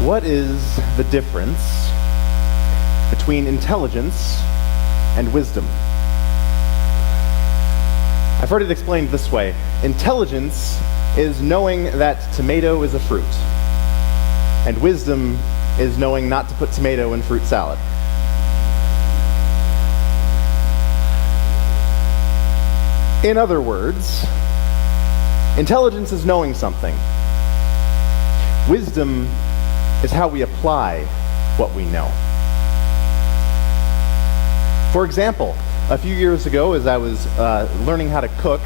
What is the difference between intelligence and wisdom? I've heard it explained this way. Intelligence is knowing that tomato is a fruit, and wisdom is knowing not to put tomato in fruit salad. In other words, intelligence is knowing something. Wisdom is how we apply what we know. For example, a few years ago, as I was learning how to cook,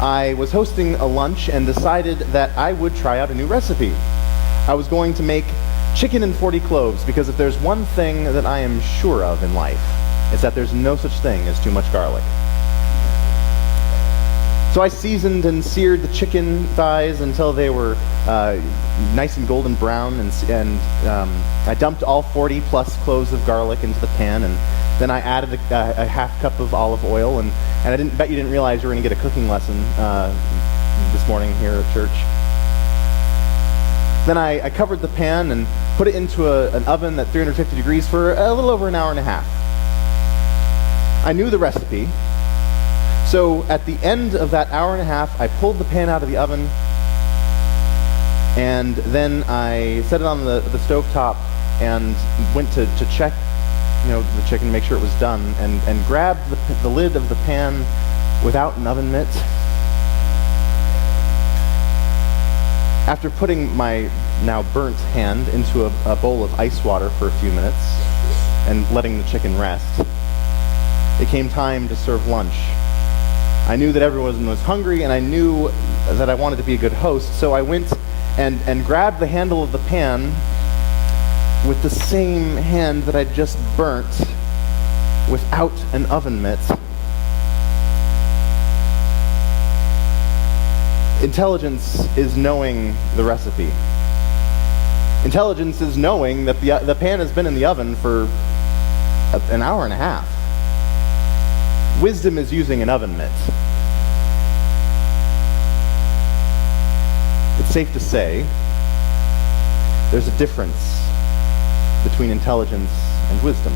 I was hosting a lunch and decided that I would try out a new recipe. I was going to make chicken and 40 cloves, because if there's one thing that I am sure of in life, it's that there's no such thing as too much garlic. So I seasoned and seared the chicken thighs until they were nice and golden brown, and I dumped all 40 plus cloves of garlic into the pan, and then I added a half cup of olive oil, and I bet you didn't realize you were going to get a cooking lesson this morning here at church. Then I covered the pan and put it into an oven at 350 degrees for a little over an hour and a half. I knew the recipe. So at the end of that hour and a half, I pulled the pan out of the oven, and then I set it on the stovetop and went to check, the chicken, make sure it was done, and grabbed the lid of the pan without an oven mitt. After putting my now burnt hand into a bowl of ice water for a few minutes and letting the chicken rest, it came time to serve lunch. I knew that everyone was hungry, and I knew that I wanted to be a good host, so I went and grabbed the handle of the pan with the same hand that I'd just burnt without an oven mitt. Intelligence is knowing the recipe. Intelligence is knowing that the pan has been in the oven for an hour and a half. Wisdom is using an oven mitt. It's safe to say there's a difference between intelligence and wisdom.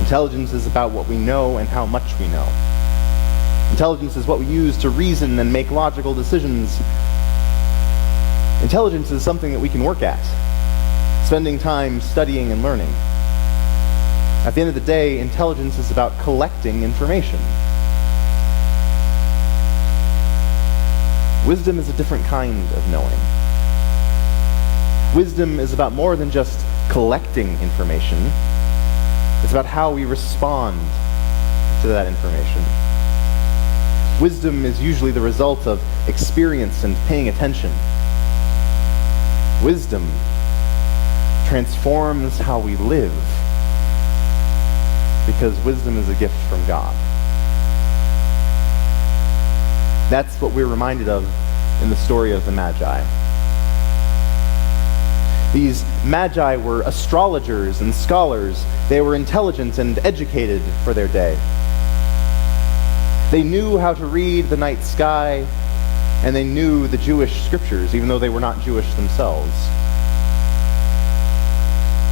Intelligence is about what we know and how much we know. Intelligence is what we use to reason and make logical decisions. Intelligence is something that we can work at, spending time studying and learning. At the end of the day, intelligence is about collecting information. Wisdom is a different kind of knowing. Wisdom is about more than just collecting information. It's about how we respond to that information. Wisdom is usually the result of experience and paying attention. Wisdom transforms how we live, because wisdom is a gift from God. That's what we're reminded of in the story of the Magi. These Magi were astrologers and scholars. They were intelligent and educated for their day. They knew how to read the night sky, and they knew the Jewish scriptures, even though they were not Jewish themselves.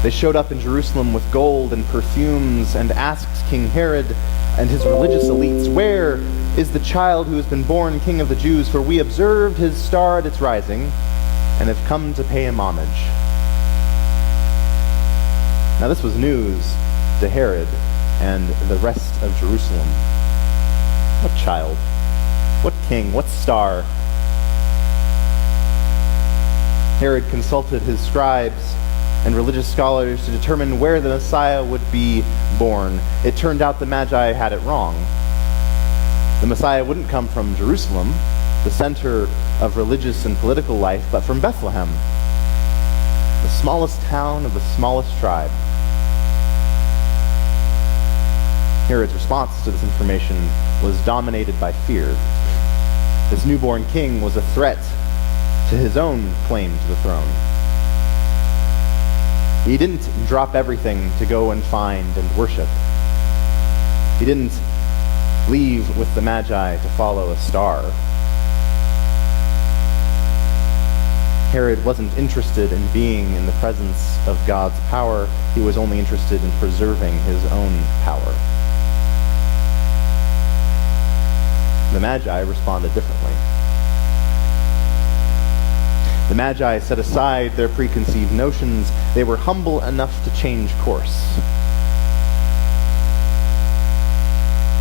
They showed up in Jerusalem with gold and perfumes and asked King Herod and his religious elites, "Where is the child who has been born King of the Jews? For we observed his star at its rising and have come to pay him homage." Now this was news to Herod and the rest of Jerusalem. What child? What king? What star? Herod consulted his scribes and religious scholars to determine where the Messiah would be born. It turned out the Magi had it wrong. The Messiah wouldn't come from Jerusalem, the center of religious and political life, but from Bethlehem, the smallest town of the smallest tribe. Herod's response to this information was dominated by fear. This newborn king was a threat to his own claim to the throne. He didn't drop everything to go and find and worship. He didn't leave with the Magi to follow a star. Herod wasn't interested in being in the presence of God's power. He was only interested in preserving his own power. The Magi responded differently. The Magi set aside their preconceived notions. They were humble enough to change course.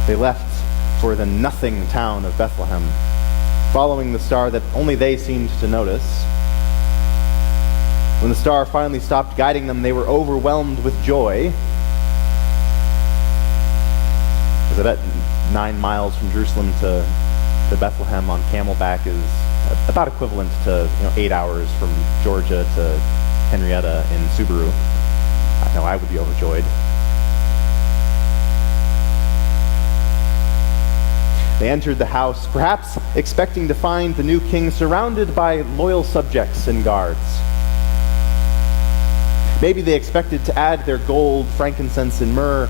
They left for the nothing town of Bethlehem, following the star that only they seemed to notice. When the star finally stopped guiding them, they were overwhelmed with joy. Because I bet 9 miles from Jerusalem to Bethlehem on camelback is about equivalent to 8 hours from Georgia to Henrietta in Subaru. I know I would be overjoyed. They entered the house, perhaps expecting to find the new king surrounded by loyal subjects and guards. Maybe they expected to add their gold, frankincense, and myrrh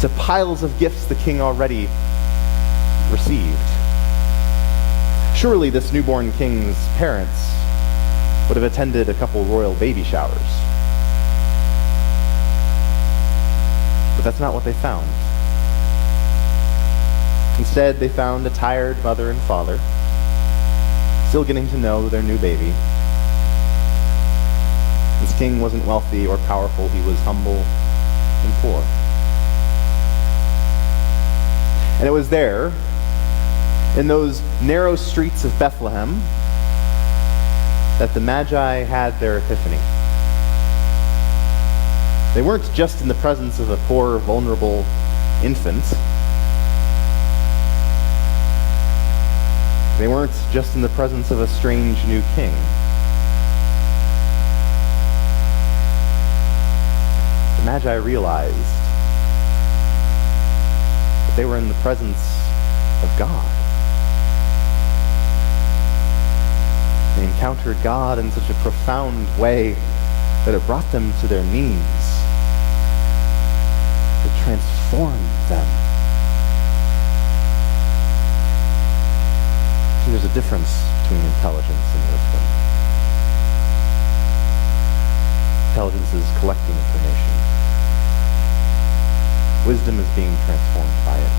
to piles of gifts the king already received. Surely this newborn king's parents would have attended a couple royal baby showers. But that's not what they found. Instead, they found a tired mother and father, still getting to know their new baby. This king wasn't wealthy or powerful. He was humble and poor. And it was there, in those narrow streets of Bethlehem, that the Magi had their epiphany. They weren't just in the presence of a poor, vulnerable infant. They weren't just in the presence of a strange new king. The Magi realized that they were in the presence of God. They encountered God in such a profound way that it brought them to their knees. It transformed them. See, there's a difference between intelligence and wisdom. Intelligence is collecting information. Wisdom is being transformed by it.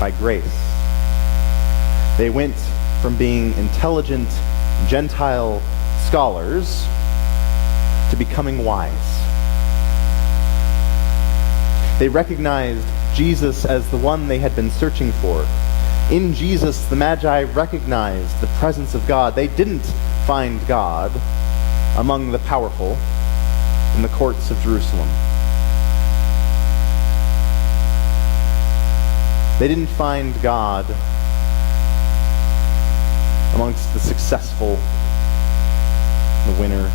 By grace, they went from being intelligent Gentile scholars to becoming wise. They recognized Jesus as the one they had been searching for. In Jesus, the Magi recognized the presence of God. They didn't find God among the powerful in the courts of Jerusalem. They didn't find God amongst the successful, the winner.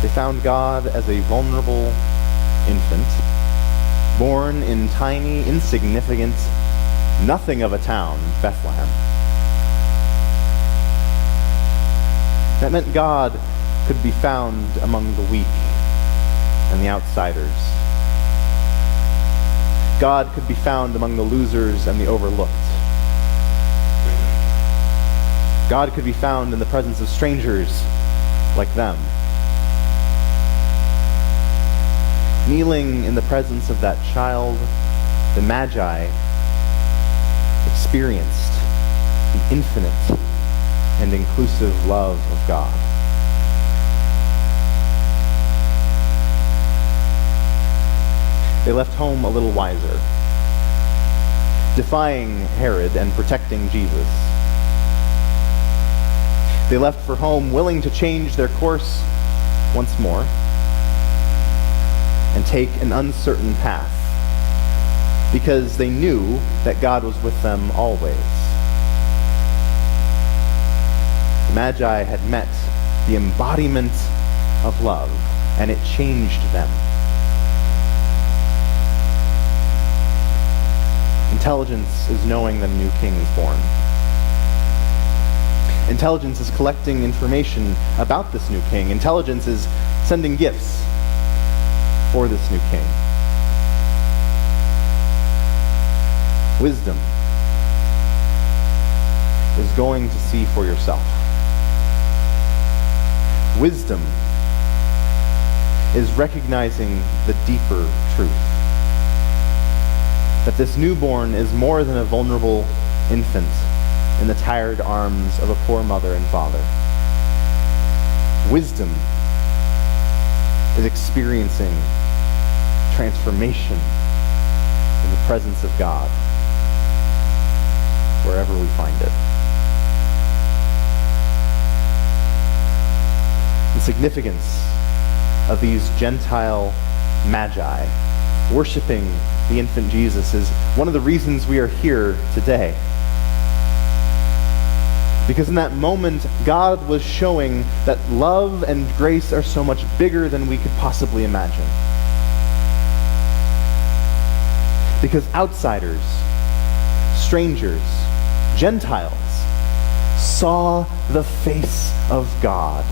They found God as a vulnerable infant, born in tiny, insignificant, nothing of a town, Bethlehem. That meant God could be found among the weak and the outsiders. God could be found among the losers and the overlooked. God could be found in the presence of strangers like them. Kneeling in the presence of that child, the Magi experienced the infinite and inclusive love of God. They left home a little wiser, defying Herod and protecting Jesus. They left for home willing to change their course once more and take an uncertain path because they knew that God was with them always. The Magi had met the embodiment of love, and it changed them. Intelligence is knowing that a new king is born. Intelligence is collecting information about this new king. Intelligence is sending gifts. for this new king. Wisdom is going to see for yourself. Wisdom is recognizing the deeper truth. That this newborn is more than a vulnerable infant in the tired arms of a poor mother and father. Wisdom is experiencing transformation in the presence of God, wherever we find it. The significance of these Gentile magi worshiping the infant Jesus is one of the reasons we are here today. Because in that moment, God was showing that love and grace are so much bigger than we could possibly imagine. Because outsiders, strangers, Gentiles saw the face of God.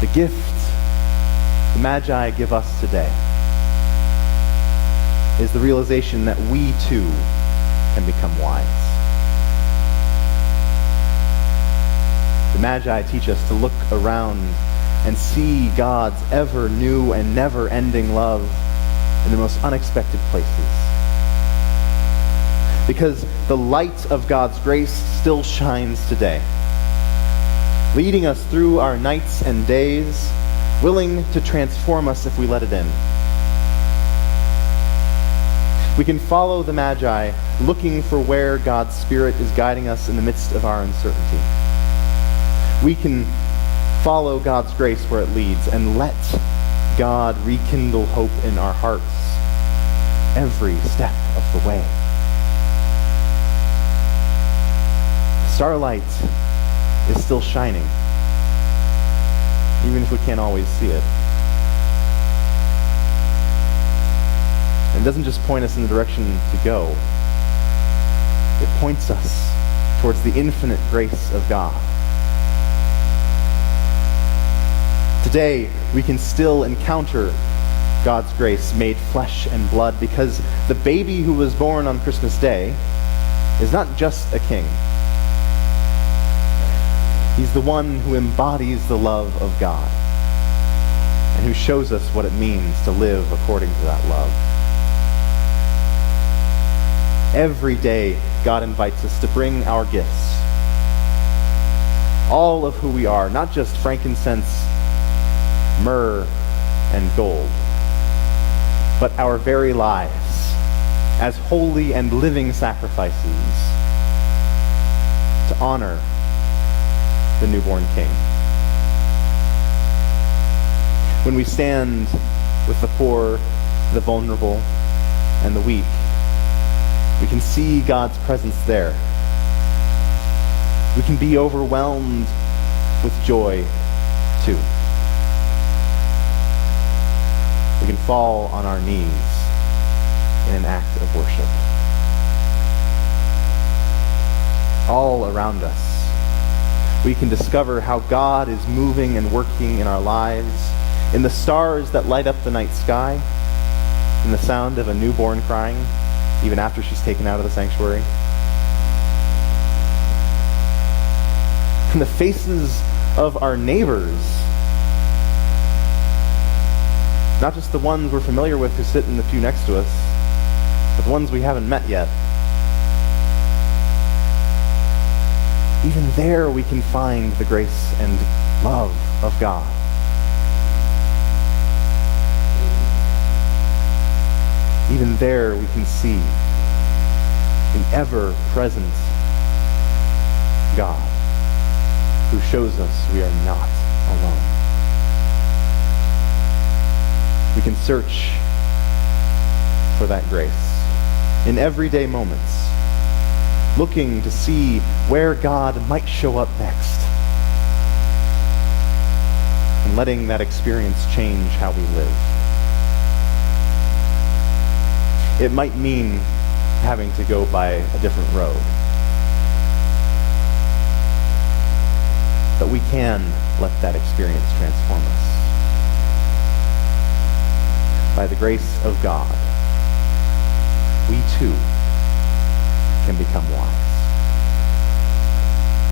The gift the Magi give us today is the realization that we too can become wise. The Magi teach us to look around and see God's ever new and never-ending love in the most unexpected places. Because the light of God's grace still shines today, leading us through our nights and days, willing to transform us if we let it in. We can follow the Magi, looking for where God's Spirit is guiding us in the midst of our uncertainty. We can follow God's grace where it leads and let God rekindle hope in our hearts every step of the way. Starlight is still shining, even if we can't always see it. And it doesn't just point us in the direction to go. It points us towards the infinite grace of God. Today, we can still encounter God's grace made flesh and blood because the baby who was born on Christmas Day is not just a king. He's the one who embodies the love of God and who shows us what it means to live according to that love. Every day, God invites us to bring our gifts, all of who we are, not just frankincense, myrrh, and gold, but our very lives as holy and living sacrifices to honor the newborn King. When we stand with the poor, the vulnerable, and the weak, we can see God's presence there. We can be overwhelmed with joy, too. We can fall on our knees in an act of worship. All around us, we can discover how God is moving and working in our lives, in the stars that light up the night sky, in the sound of a newborn crying, even after she's taken out of the sanctuary, in the faces of our neighbors, not just the ones we're familiar with who sit in the pew next to us, but the ones we haven't met yet. Even there we can find the grace and love of God. Even there we can see the ever-present God who shows us we are not alone. We can search for that grace in everyday moments, looking to see where God might show up next, and letting that experience change how we live. It might mean having to go by a different road. that we can let that experience transform us. By the grace of God, we too can become wise.